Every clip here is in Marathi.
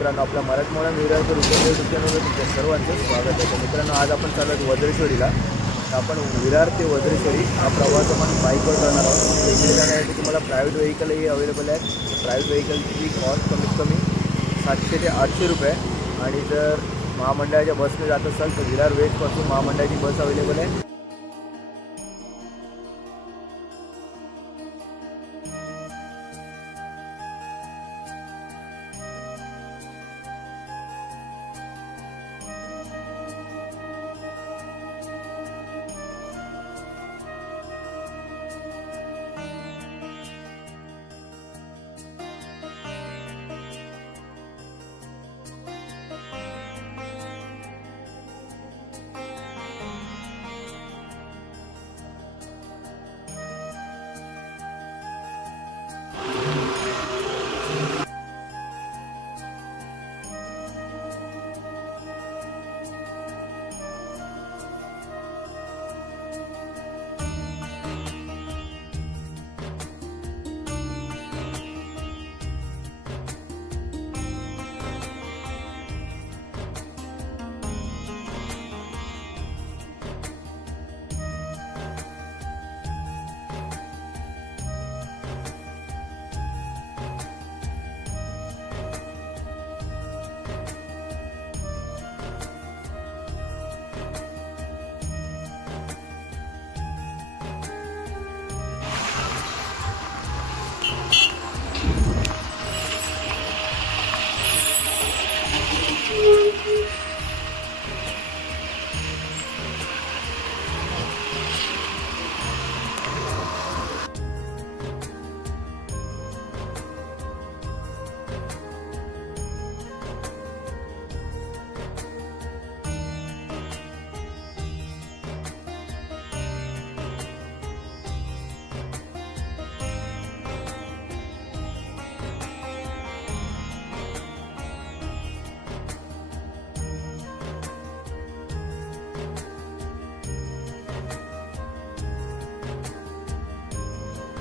मित्रांनो, आपल्या मराठमोळा विरारकर यूट्यूब चॅनलवर तुमच्या सर्वांचं स्वागत आहे. तर मित्रांनो, आज आपण चाललो आहोत वज्रेश्वरीला. तर आपण विरार ते वज्रेश्वरी हा प्रवास आपण बाईकवर करणार आहोत. इकडे जाण्यासाठी तुम्हाला प्रायव्हेट व्हेकलही अवेलेबल आहेत. प्रायव्हेट व्हेकलची कॉस्ट कमीत कमी 700 ते 800 रुपये. आणि जर महामंडळाच्या बसने जात असाल तर विरार वेस्टपासून महामंडळाची बस अवेलेबल आहे.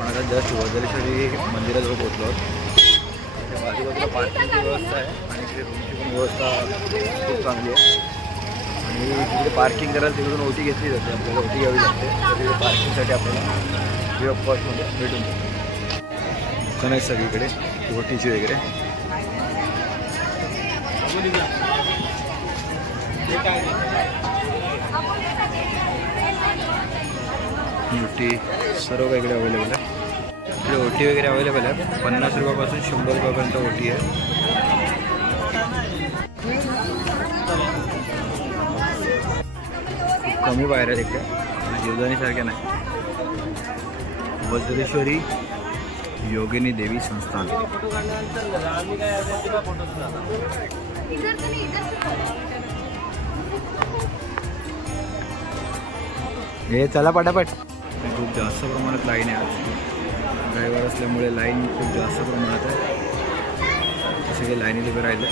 पण आता जस्ट वज्रेश्वरी मंदिराजवळ पोहोचलो आहोत. बाजूबाजूला पार्किंगची व्यवस्था आहे आणि इकडे रूमची पण व्यवस्था खूप चांगली आहे. आणि तिकडे पार्किंग करायला तिकडून ओटी घेतली जाते. आपल्याला ओटी घ्यावी लागते. तर तिकडे पार्किंगसाठी आपल्याला फ्री ऑफ कॉस्टमध्ये भेटून जाते. दुकान आहे सगळीकडे ओटीची वगैरे. ओटी सर्व वेगळे अवेलेबल आहे. इकडे ओटी वगैरे अवेलेबल आहे. 50 रुपयापासून 100 रुपयापर्यंत ओटी आहे. कमी बाहेर आहे तिकडे, जीवदानीसारख्या नाही. वज्रेश्वरी योगिनी देवी संस्थान. हे चला पटापट. खूप जास्त प्रमाणात लाईन आहे आज. ड्रायव्हर असल्यामुळे लाईन खूप जास्त प्रमाणात आहे. सगळे लाईनीत उभे राहिले.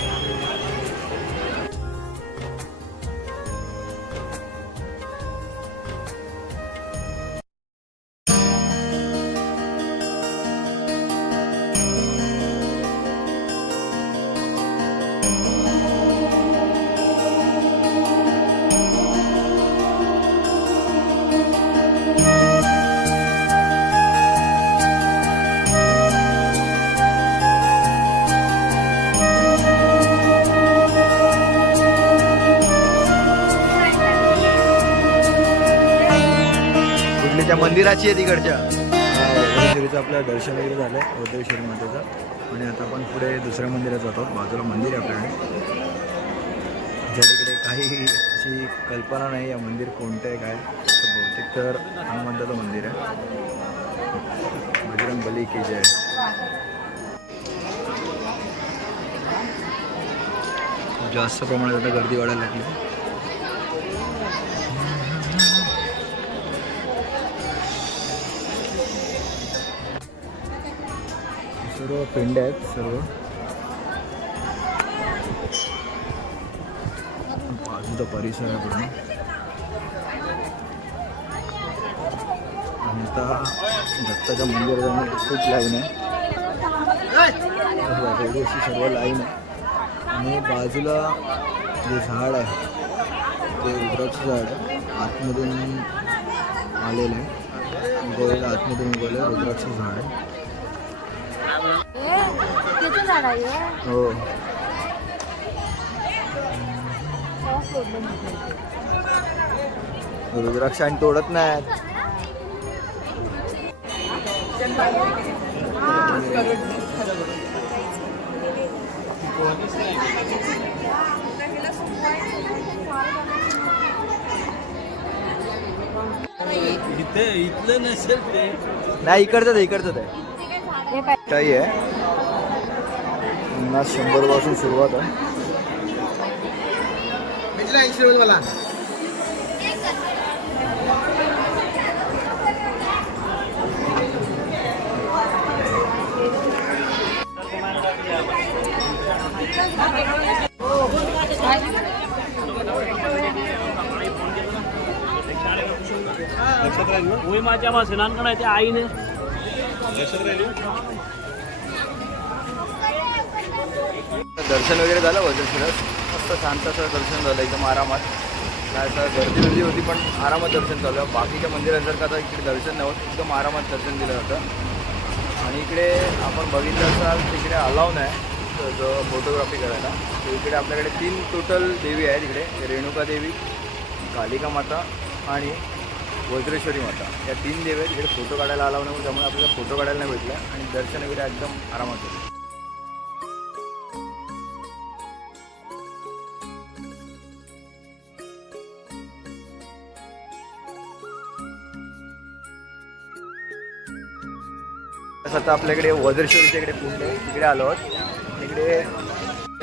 त्या मंदिराची आहे तिकडच्या. वज्रेश्वरीचं आपलं दर्शन वगैरे झालं आहे वज्रेश्वरी मातेचं. आणि आता आपण पुढे दुसऱ्या मंदिरात जातो. बाजूला मंदिर आहे आपल्याकडे. ज्याकडे काही अशी कल्पना नाही या मंदिर कोणतं आहे काय. बहुतेक तर हनुमंताचं मंदिर आहे. बजरंग बली की जय. जास्त प्रमाणात आता गर्दी वाढायला लागली. सर्व पिंड आहेत. सर्व बाजूचा परिसर आहे पूर्ण. आणि आता दत्ताच्या मंदिरात खूप लाईन आहे. सर्व लाईन आहे. आणि बाजूला जे झाड आहे ते रुद्राचं झाड आहे, आतमधून आलेलं आहे, उगवलेलं आतमधून उगवलं रुद्राचं झाड आहे. हो रुद्राक्ष आणि तोडत नाहीत. इथलं नसेल ते नाही, इकडचंच आहे, इकडचंच आहे. काही आहे 50-100 पासून सुरुवात आहे. मला वही माझ्या मा स्नान करायचे आईने दर्शन वगैरे झालं वज्रेश्वरात. मस्त शांतचं दर्शन झालं एकदम आरामात. काय तर गर्दी होती पण आरामात दर्शन चालू आहे. बाकीच्या मंदिरांसारखं आता इकडे दर्शन नव्हतं, एकदम आरामात दर्शन दिलं जातं. आणि इकडे आपण बघितलं असाल तिकडे अलाव नाही जो फोटोग्राफी करायला. तर इकडे आपल्याकडे 3 टोटल देवी आहेत इकडे, रेणुका देवी, कालिका माता आणि वज्रेश्वरी माता. या 3 देवी आहेत. इकडे फोटो काढायला अलाव नाही, त्यामुळे आपल्याला फोटो काढायला नाही भेटला आणि दर्शन वगैरे एकदम आरामात होतं. आता आपल्याकडे वज्रेश्वरीच्या इकडे कुंड आहे, तिकडे आलो आहोत. इकडे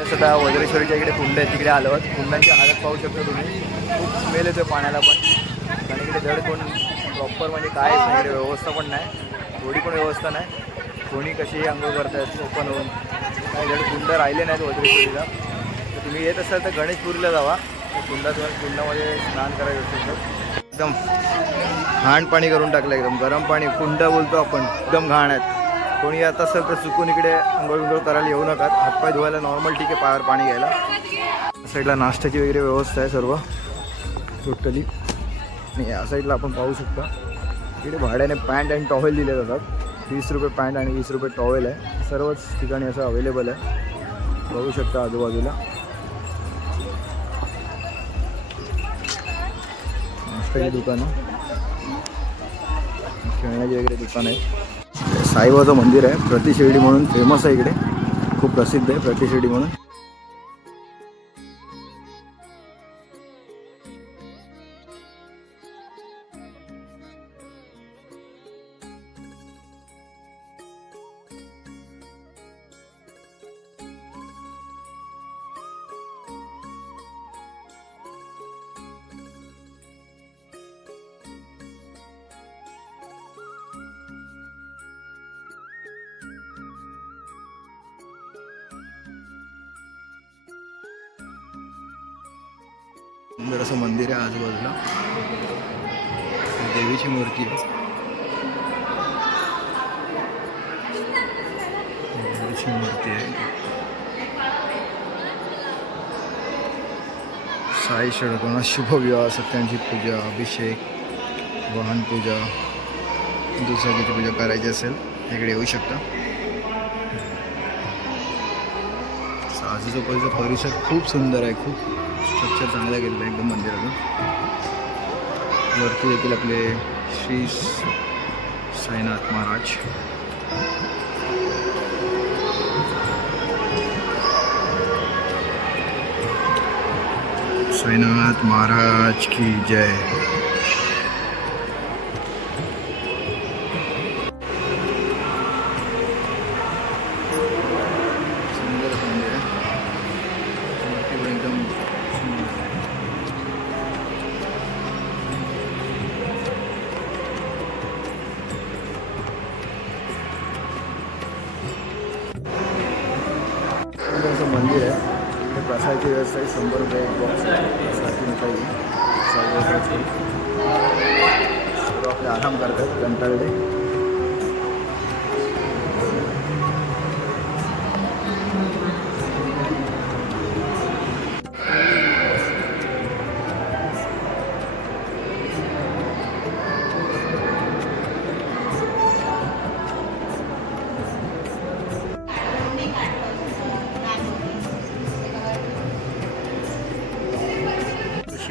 सध्या वज्रेश्वरीच्या इकडे कुंड आहे, तिकडे आलो आहोत. कुंडांची हालत पाहू शकतो तुम्ही, खूप स्मेल येतो पाण्याला पण. आणि इकडे जड कोण प्रॉपर म्हणजे कायच नाही, इकडे व्यवस्था पण नाही, थोडी पण व्यवस्था नाही. कोणी कशीही अंघोळ करतायत ओपन होऊन. काही जड कुंड राहिले नाहीत वज्रेश्वरीला. तर तुम्ही येत असाल तर गणेशपुरीला जावा. कुंडामध्ये स्नान करायचं असेल तर एकदम घाण पाणी करून टाकलं, एकदम गरम पाणी. कुंड बोलतो आपण, एकदम घाण आहेत. कोणी येत असेल तर चुकून इकडे अंघोळ करायला येऊ नका. हातपाय धुवायला नॉर्मल ठीक आहे, पायावर पाणी घ्यायला. साईडला नाश्त्याची वगैरे व्यवस्था आहे सर्व टोटली. आणि या साईडला आपण पाहू शकता इकडे भाड्याने पॅन्ट आणि टॉवेल दिले जातात. 30 रुपये पॅन्ट आणि 20 रुपये टॉवेल आहे. सर्वच ठिकाणी असं अवेलेबल आहे, बघू शकता आजूबाजूला. नाश्त्याची दुकानं, खेळण्याची वगैरे दुकान आहे. साईबाबाचं मंदिर आहे, प्रतिशिर्डी म्हणून फेमस आहे इकडे, खूप प्रसिद्ध आहे प्रतिशिर्डी म्हणून. सुंदर असं मंदिर आहे आजूबाजूला. देवीची मूर्ती आहे, देवीची मूर्ती आहे. साई षडकोना शुभविवाह, सत्यांची पूजा, अभिषेक, वाहन पूजा, दुसऱ्याची पूजा करायची असेल इकडे येऊ शकता. आजूबाजूचा परिसर खूप सुंदर आहे, खूप स्ट्रक्चर चांगला केलेलं आहे एकदम मंदिरातून. वरती देखील आपले श्री साईनाथ महाराज. साईनाथ महाराज की जय. असं मंदिर आहे. हे प्रसादाची व्यवस्था आहे, 100 रुपये एक बॉक्स प्रसादाची मिठाई. सर्व आपले आराम करतात कंटाळले.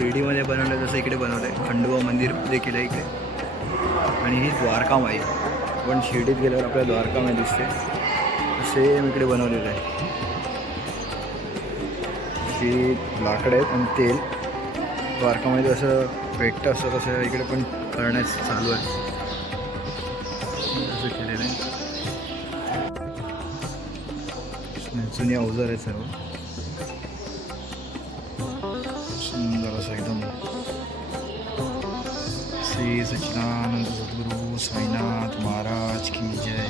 शिर्डीमध्ये बनवलं तसं इकडे बनवलं आहे. खंडोबा मंदिर देखील आहे इकडे. आणि ही द्वारकामाई, पण शिर्डीत गेल्यावर आपल्याला द्वारकामाई दिसते, सेम इकडे बनवलेलं आहे. ही लाकडं आहेत आणि तेल द्वारकामध्ये जसं भेटतं असं तसं इकडे पण करण्यास चालू आहे. असं केलेलं आहे. जुनी अवजार आहे सर्व. सुंदर असं एकदम. श्री सच्चिदानंद सद्गुरू साईनाथ महाराज की जय.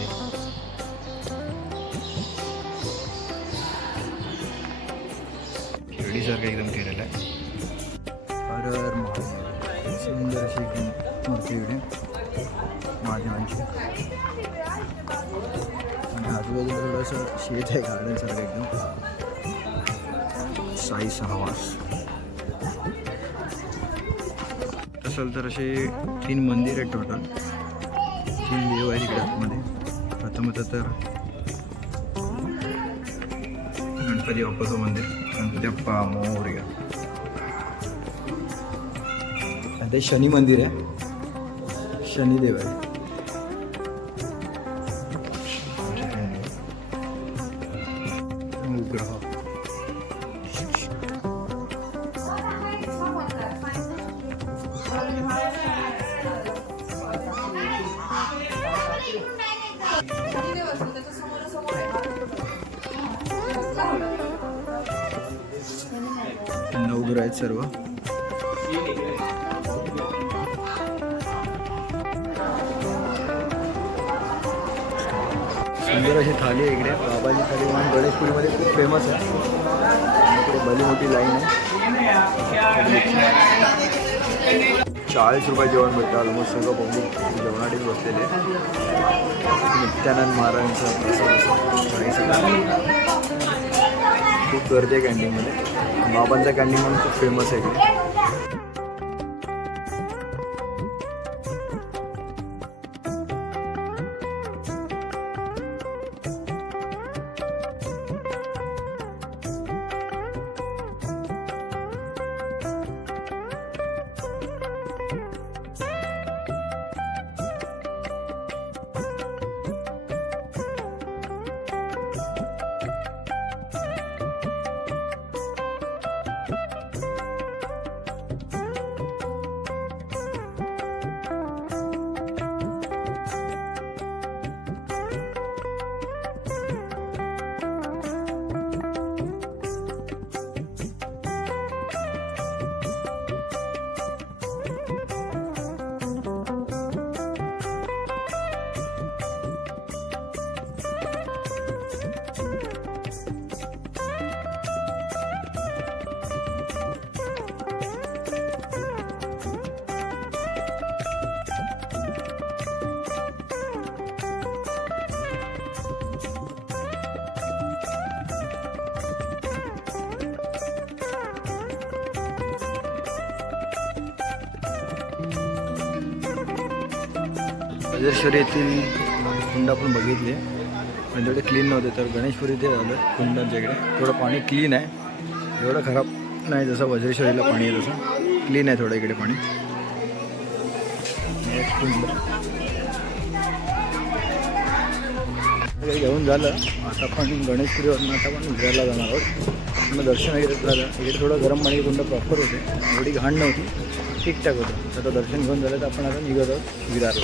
शिर्डीसारखं एकदम केलेलं आहे. हर हर महादेव. सुंदर अशी एकदम मूर्ती इकडे महादेवांची. आणि आजूबाजूला थोडंसं शेत आहे गार्डनसारखं एकदम. साई सहवास. तसं तर असे 3 मंदिर आहेत टोटल. 3 देव आहेत इकडे आतमध्ये. प्रथमतः तर गणपती बाप्पाचं मंदिर, गणपती बाप्पा मोरया. आणि ते शनी मंदिर आहे, शनिदेव आहे. उपग्रह. नवग्रह आहेत सर्व. सुंदर अशी थाली आहे इकडे. बाबाजी थाली म्हणून गणेशपुरीमध्ये खूप फेमस आहे. इकडे भली मोठी लाईन आहे. 40 रुपये जेवण भेटतं. ऑलमोस्ट सगळं पब्लिक जेवणासाठी बसलेले. नित्यानंद महाराजांचा प्रसाद. खूप गर्दी आहे कॅन्टीनमध्ये. बाबांचा कॅन्टीन म्हणून खूप फेमस आहे इकडे. वज्रेश्वरी येथील कुंड आपण बघितले, पण तेवढे क्लीन नव्हते. तर गणेशपुरी ते झालं कुंडांच्या इकडे थोडं पाणी क्लीन आहे. एवढं खराब नाही जसं वज्रेश्वरीला पाणी आहे तसं क्लीन आहे थोडं इकडे पाणी. कुंड घेऊन झालं. आता आपण गणेशपुरीवरून आता आपण विरारला जाणार आहोत. मग दर्शन वगैरे झालं. इकडे थोडं गरम पाणी कुंड प्रॉपर होते, एवढी घाण नव्हती, ठीकठाक होतं. आता दर्शन घेऊन झालं तर आपण आता निघत आहोत विरारला.